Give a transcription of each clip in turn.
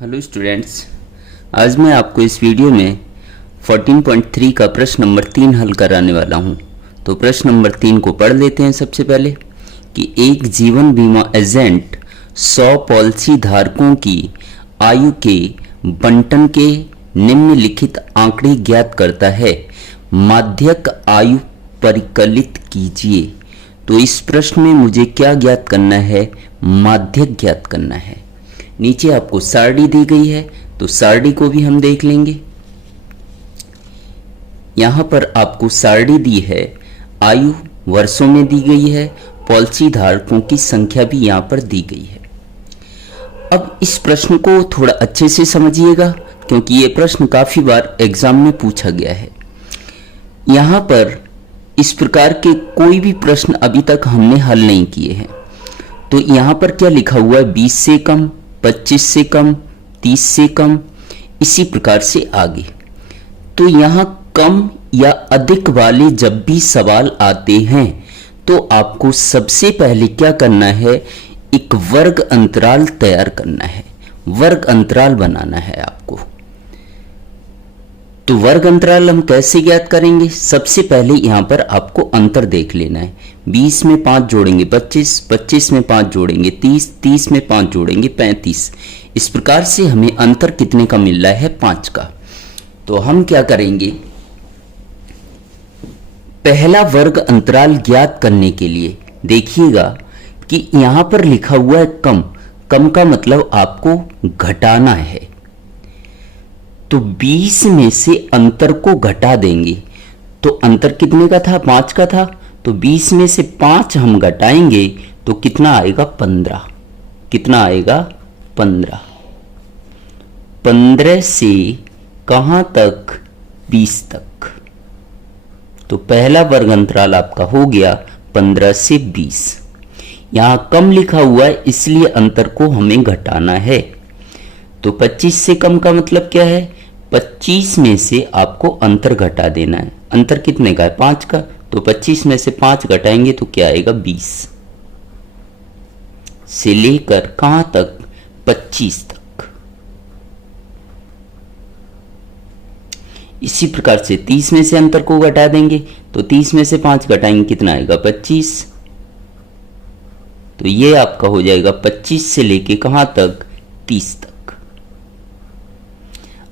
Hello students, आज मैं आपको इस वीडियो में 14.3 का प्रश्न नंबर 3 हल कराने वाला हूं। तो प्रश्न नंबर 3 को पढ़ लेते हैं। सबसे पहले कि एक जीवन बीमा एजेंट 100 पॉलिसी धारकों की आयु के बंटन के निम्नलिखित आंकड़े ज्ञात करता है। माध्यक आयु परिकलित कीजिए। तो इस प्रश्न में मुझे क्या ज्ञात करना है? माध्यक ज्ञात करना है। नीचे आपको सारणी दी गई है, तो सारणी को भी हम देख लेंगे। यहां पर आपको सारणी दी है, आयु वर्षों में दी गई है, पॉलिसी धारकों की संख्या भी यहां पर दी गई है। अब इस प्रश्न को थोड़ा अच्छे से समझिएगा, क्योंकि ये प्रश्न काफी बार एग्जाम में पूछा गया है। यहां पर इस प्रकार के कोई भी प्रश्न अभी तक हमने हल नहीं किए हैं। तो यहां पर क्या लिखा हुआ है? 20 से कम, 25 से कम, 30 से कम, इसी प्रकार से आगे। तो यहां कम या अधिक वाले जब भी सवाल आते हैं तो आपको सबसे पहले क्या करना है? एक वर्ग अंतराल तैयार करना है, वर्ग अंतराल बनाना है आपको। तो वर्ग अंतराल हम कैसे ज्ञात करेंगे? सबसे पहले यहां पर आपको अंतर देख लेना है। 20 में 5 जोड़ेंगे 25, 25 में 5 जोड़ेंगे 30, 30 में 5 जोड़ेंगे 35। इस प्रकार से हमें अंतर कितने का मिल रहा है? 5 का। तो हम क्या करेंगे? पहला वर्ग अंतराल ज्ञात करने के लिए देखिएगा कि यहां पर लिखा हुआ है कम। कम का मतलब आपको घटाना है। तो 20 में से अंतर को घटा देंगे। तो अंतर कितने का था? 5 का था। तो 20 में से 5 हम घटाएंगे तो कितना आएगा? 15। कितना आएगा? 15। 15 से कहां तक? 20 तक। तो पहला वर्ग अंतराल आपका हो गया 15 से 20। यहां कम लिखा हुआ है, इसलिए अंतर को हमें घटाना है। तो 25 से कम का मतलब क्या है? 25 में से आपको अंतर घटा देना है। अंतर कितने का है? 5 का। तो 25 में से 5 घटाएंगे तो क्या आएगा? 20। से लेकर कहां तक? 25 तक। इसी प्रकार से 30 में से अंतर को घटा देंगे। तो 30 में से 5 घटाएंगे, कितना आएगा? 25। तो ये आपका हो जाएगा 25 से लेके कहां तक? 30 तक।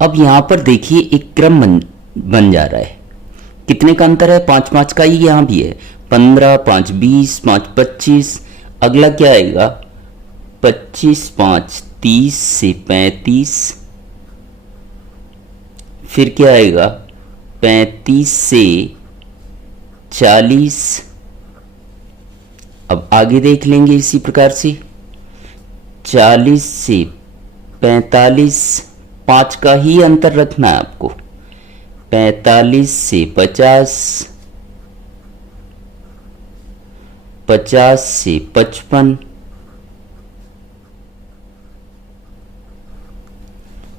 अब यहां पर देखिए एक क्रम बन जा रहा है। कितने का अंतर है? 5 5 का ही यहां भी है। 15, 5 20, 5 25। अगला क्या आएगा? 25, 5 30 से 35। फिर क्या आएगा? 35 से 40। अब आगे देख लेंगे इसी प्रकार से। 40 से 45, 5 का ही अंतर रखना है आपको। 45 से 50, 50 से 55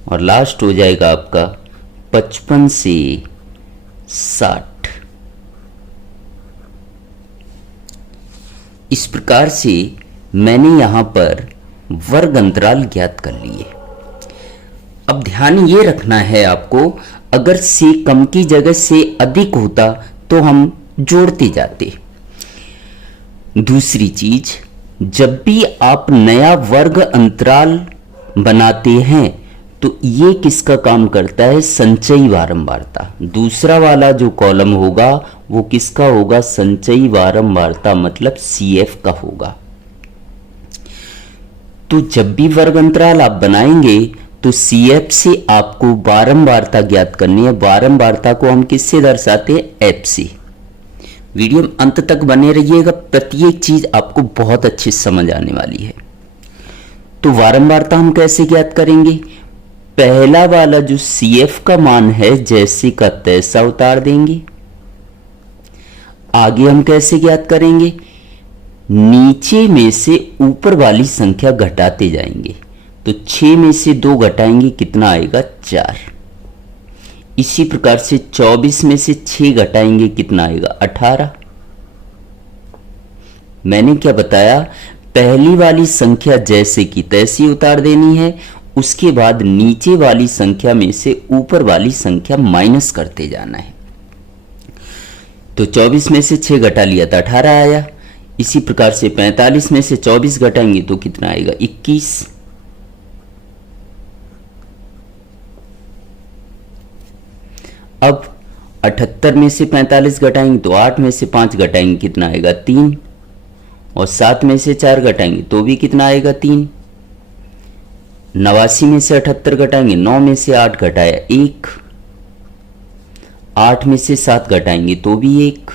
और लास्ट हो जाएगा आपका 55 से 60। इस प्रकार से मैंने यहां पर वर्ग अंतराल ज्ञात कर लिए। अब ध्यान ये रखना है आपको, अगर से कम की जगह से अधिक होता तो हम जोड़ते जाते। दूसरी चीज, जब भी आप नया वर्ग अंतराल बनाते हैं तो ये किसका काम करता है? संचयी बारंबारता। दूसरा वाला जो कॉलम होगा वो किसका होगा? संचयी बारंबारता, मतलब CF का होगा। तो जब भी वर्ग अंतराल आप बनाएंगे तो CF से आपको बारंबारता ज्ञात करनी है। बारंबारता को हम किससे दर्शाते हैं? F से। वीडियो में अंत तक बने रहिएगा, प्रत्येक चीज आपको बहुत अच्छे से समझ आने वाली है। तो बारंबारता हम कैसे ज्ञात करेंगे? पहला वाला जो CF का मान है जैसे का तैसा उतार देंगे। आगे हम कैसे ज्ञात करेंगे? नीचे में से ऊपर वाली संख्या घटाते जाएंगे। तो 6 में से 2 घटाएंगे, कितना आएगा? 4। इसी प्रकार से 24 में से 6 घटाएंगे, कितना आएगा? 18। मैंने क्या बताया? पहली वाली संख्या जैसे की तैसी उतार देनी है, उसके बाद नीचे वाली संख्या में से ऊपर वाली संख्या माइनस करते जाना है। तो 24 में से 6 घटा लिया तो 18 आया। इसी प्रकार से 45 में से 24 घटाएंगे तो कितना आएगा? 21। अब 78 में से 45 घटाएंगे तो 8 में से 5 घटाएंगे कितना आएगा? 3। और 7 में से 4 घटाएंगे तो भी कितना आएगा? 3। 89 में से 78 घटाएंगे, 9 में से 8 घटाया 1। 8 में से 7 घटाएंगे तो भी 1।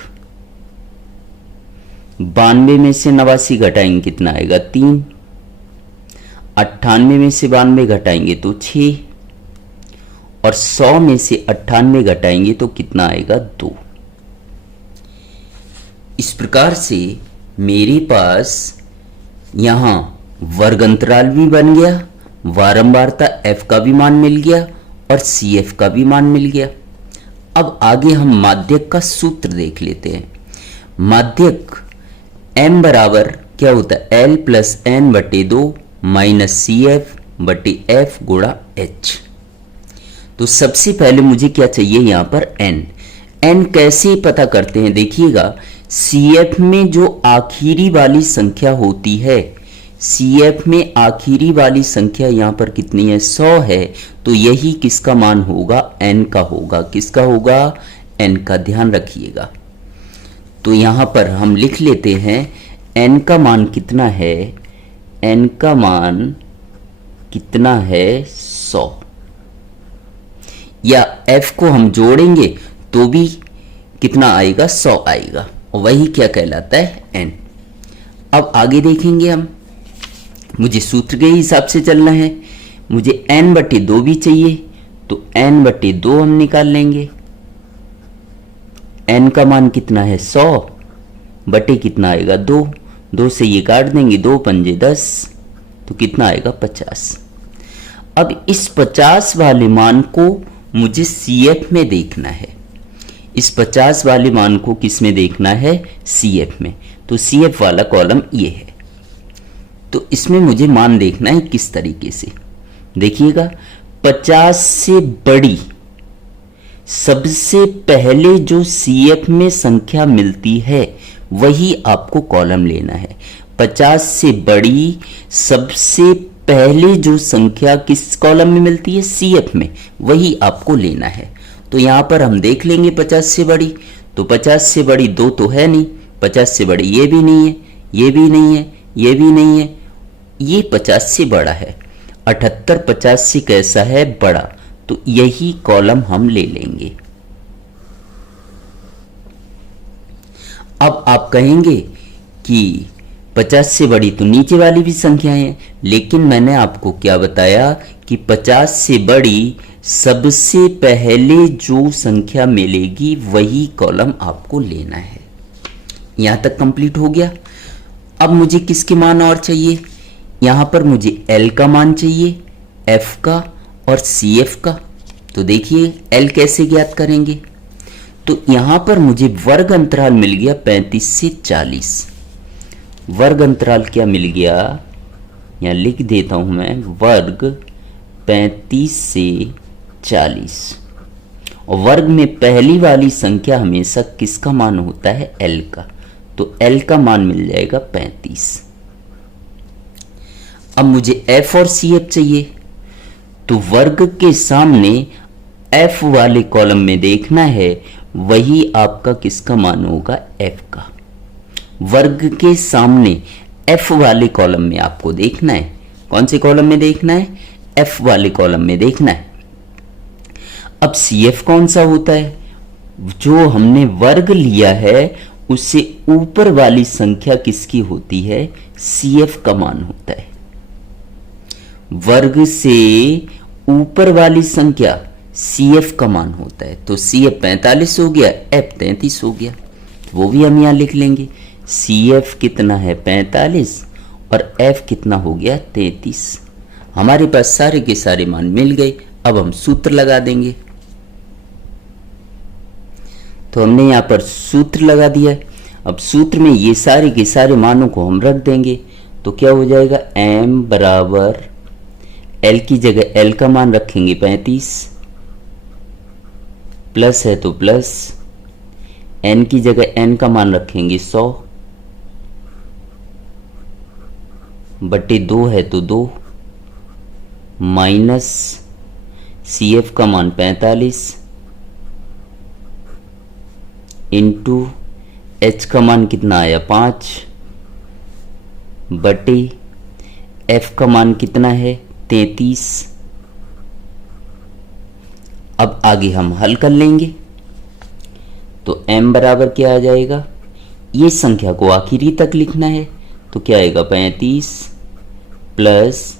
92 में से 89 घटाएंगे कितना आएगा? 3। 98 में से 92 घटाएंगे तो 6। और 100 में से 98 घटाएंगे तो कितना आएगा? 2। इस प्रकार से मेरे पास यहां वर्ग अंतराल भी बन गया, वारंवारता f का भी मान मिल गया और CF का भी मान मिल गया। अब आगे हम माध्यक का सूत्र देख लेते हैं। माध्यक m बराबर क्या होता है? L प्लस n बटे 2 माइनस CF बटे f गुणा h। तो सबसे पहले मुझे क्या चाहिए यहाँ पर? n कैसे पता करते हैं? देखिएगा, CF में जो आखिरी वाली संख्या होती है, CF में आखिरी वाली संख्या यहाँ पर कितनी है? 100 है। तो यही किसका मान होगा? n का होगा। किसका होगा? n का। ध्यान रखिएगा। तो यहाँ पर हम लिख लेते हैं n का मान कितना है? n का मान कितना है? 100। या f को हम जोड़ेंगे तो भी कितना आएगा? 100 आएगा। और वही क्या कहलाता है? n। अब आगे देखेंगे हम। मुझे सूत्र के हिसाब से चलना है। मुझे n बटे 2 भी चाहिए, तो n बटे 2 हम निकाल लेंगे। n का मान कितना है? 100 बटे कितना आएगा? 2। 2 से ये काट देंगे, 2 पंजे 10, तो कितना आएगा? 50। अब इस 50 वाले मान को मुझे CF में देखना है। इस 50 वाले मान को किस में देखना है? CF में। तो CF वाला कॉलम ये है। तो इसमें मुझे मान देखना है किस तरीके से। देखिएगा, 50 से बड़ी सबसे पहले जो CF में संख्या मिलती है वही आपको कॉलम लेना है। 50 से बड़ी सबसे पहले जो संख्या किस कॉलम में मिलती है? CF में, वही आपको लेना है। तो यहां पर हम देख लेंगे 50 से बड़ी। तो 50 से बड़ी 2 तो है नहीं, 50 से बड़ी ये भी नहीं है, ये भी नहीं है, ये भी नहीं है, ये 50 से बड़ा है। 78 50 से कैसा है? बड़ा। तो यही कॉलम हम ले लेंगे। अब आप कहेंगे कि 50 से बड़ी तो नीचे वाली भी संख्याएं हैं, लेकिन मैंने आपको क्या बताया कि 50 से बड़ी सबसे पहले जो संख्या मिलेगी वही कॉलम आपको लेना है। यहां तक कंप्लीट हो गया। अब मुझे किसके मान और चाहिए? यहां पर मुझे L का मान चाहिए, F का और CF का। तो देखिए L कैसे ज्ञात करेंगे? तो यहां पर मुझे वर्ग अंतराल मिल गया 35 से 40। वर्ग अंतराल क्या मिल गया? यहां लिख देता हूं मैं, वर्ग 35 से 40। और वर्ग में पहली वाली संख्या हमेशा किसका मान होता है? L का। तो L का मान मिल जाएगा 35। अब मुझे F और CF चाहिए। तो वर्ग के सामने F वाले कॉलम में देखना है, वही आपका किसका मान होगा? F का। वर्ग के सामने F वाले कॉलम में आपको देखना है। कौन से कॉलम में देखना है? F वाले कॉलम में देखना है। अब CF कौन सा होता है? जो हमने वर्ग लिया है उससे ऊपर वाली संख्या किसकी होती है? CF का मान होता है। वर्ग से ऊपर वाली संख्या CF का मान होता है। तो CF 45 हो गया, F 33 हो गया। वो भी हम यहां लिख लेंगे। CF कितना है? 45 और F कितना हो गया? 33। हमारे पास सारे के सारे मान मिल गए। अब हम सूत्र लगा देंगे। तो हमने यहां पर सूत्र लगा दिया। अब सूत्र में ये सारे के सारे मानों को हम रख देंगे। तो क्या हो जाएगा? M बराबर L की जगह L का मान रखेंगे 35, प्लस है तो प्लस, N की जगह N का मान रखेंगे 100, बटे 2 है तो 2, माइनस CF का मान 45, इंटू H का मान कितना आया 5, बटे F का मान कितना है 33। अब आगे हम हल कर लेंगे तो m बराबर क्या आ जाएगा, ये संख्या को आखिरी तक लिखना है तो क्या आएगा 35 प्लस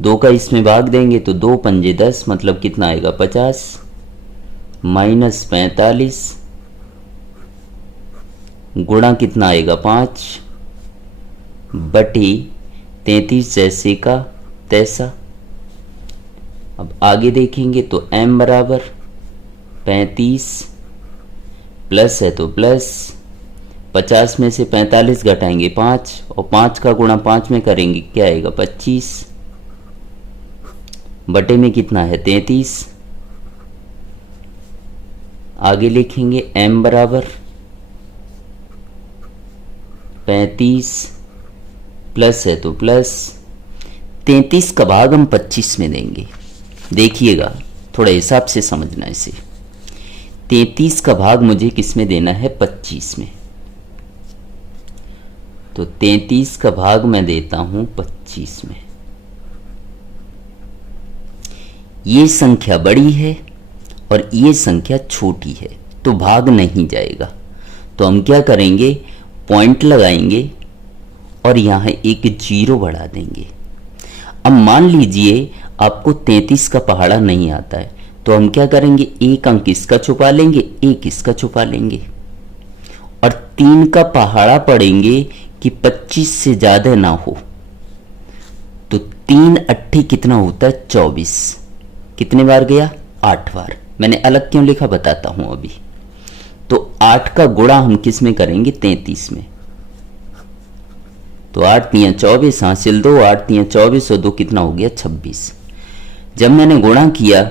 2 का इसमें भाग देंगे तो 2 पंजे 10, मतलब कितना आएगा 50, माइनस 45 गुणा कितना आएगा 5, बटे 33 जैसे का तैसा। अब आगे देखेंगे तो m बराबर 35 प्लस है तो प्लस, 50 में से 45 घटाएंगे 5 और 5 का गुणा 5 में करेंगे क्या आएगा 25, बटे में कितना है 33। आगे लिखेंगे m बराबर 35 प्लस है तो प्लस, 33 का भाग हम 25 में देंगे। देखिएगा थोड़ा हिसाब से समझना इसे, 33 का भाग मुझे किस में देना है 25 में, तो 33 का भाग मैं देता हूं 25 में। ये संख्या बड़ी है और ये संख्या छोटी है तो भाग नहीं जाएगा, तो हम क्या करेंगे पॉइंट लगाएंगे और यहाँ एक जीरो बढ़ा देंगे। अब मान लीजिए आपको 33 का पहाड़ा नहीं आता है तो हम क्या करेंगे, एक अंक इसका छुपा लेंगे, एक इसका छुपा लेंगे और 3 का पहाड़ा पढ़ेंगे कि 25 से ज्यादा ना हो। तो 3 अट्ठी कितना होता है 24, कितने बार गया 8 बार। मैंने अलग क्यों लिखा बताता हूं अभी। तो 8 का गुणा हम किस में करेंगे 33 में, तो 8 तियां 24 हासिल 2, 8 तियां 24 और 2 कितना हो गया 26। जब मैंने गुणा किया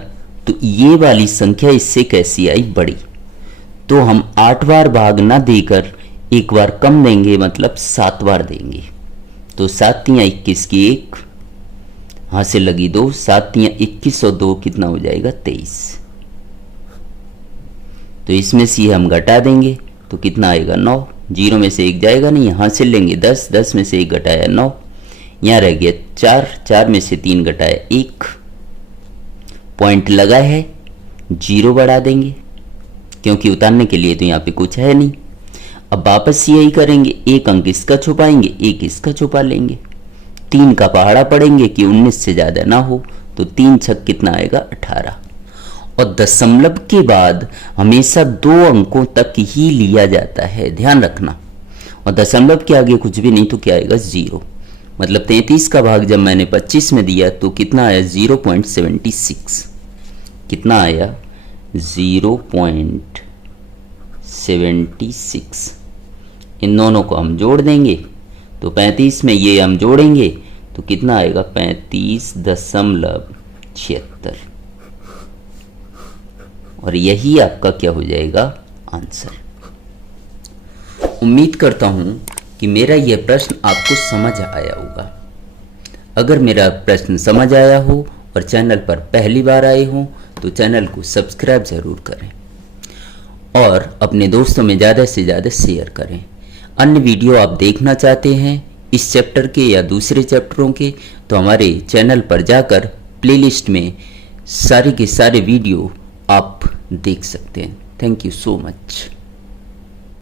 तो ये वाली संख्या इससे कैसी आई बड़ी, तो हम 8 बार भाग ना देकर एक बार कम देंगे, मतलब 7 बार देंगे। तो 7 तियां 21 की 1 हासिल लगी 2, 7 तियां 21 और 2 कितना हो जाएगा 23। तो इसमें से हम घटा देंगे तो कितना आएगा 9, जीरो में से 1 जाएगा नहीं, यहाँ से लेंगे 10, 10 में से 1 घटाया 9, यहाँ रह गया 4, 4 में से 3 घटाया 1, पॉइंट लगा है, जीरो बढ़ा देंगे क्योंकि उतारने के लिए तो यहाँ पे कुछ है नहीं। अब वापस यही करेंगे, एक अंक इसका छुपाएंगे, एक इसका छुपा लेंगे, 3 का पहाड़ा पढ़ेंगे कि 19 से ज़्यादा ना हो, तो 3 छक कितना आएगा 18। और दशमलव के बाद हमेशा 2 अंकों तक ही लिया जाता है, ध्यान रखना। और दशमलव के आगे कुछ भी नहीं तो क्या आएगा 0, मतलब 33 का भाग जब मैंने 25 में दिया तो कितना आया 0.76, कितना आया 0.76। इन दोनों को हम जोड़ देंगे तो 35 में ये हम जोड़ेंगे तो कितना आएगा 35.76, और यही आपका क्या हो जाएगा आंसर। उम्मीद करता हूं कि मेरा यह प्रश्न आपको समझ आया होगा। अगर मेरा प्रश्न समझ आया हो और चैनल पर पहली बार आए हो तो चैनल को सब्सक्राइब ज़रूर करें और अपने दोस्तों में ज़्यादा से ज़्यादा शेयर करें। अन्य वीडियो आप देखना चाहते हैं इस चैप्टर के या दूसरे चैप्टरों के तो हमारे चैनल पर जाकर प्लेलिस्ट में सारे के सारे वीडियो आप देख सकते हैं। Thank you so much.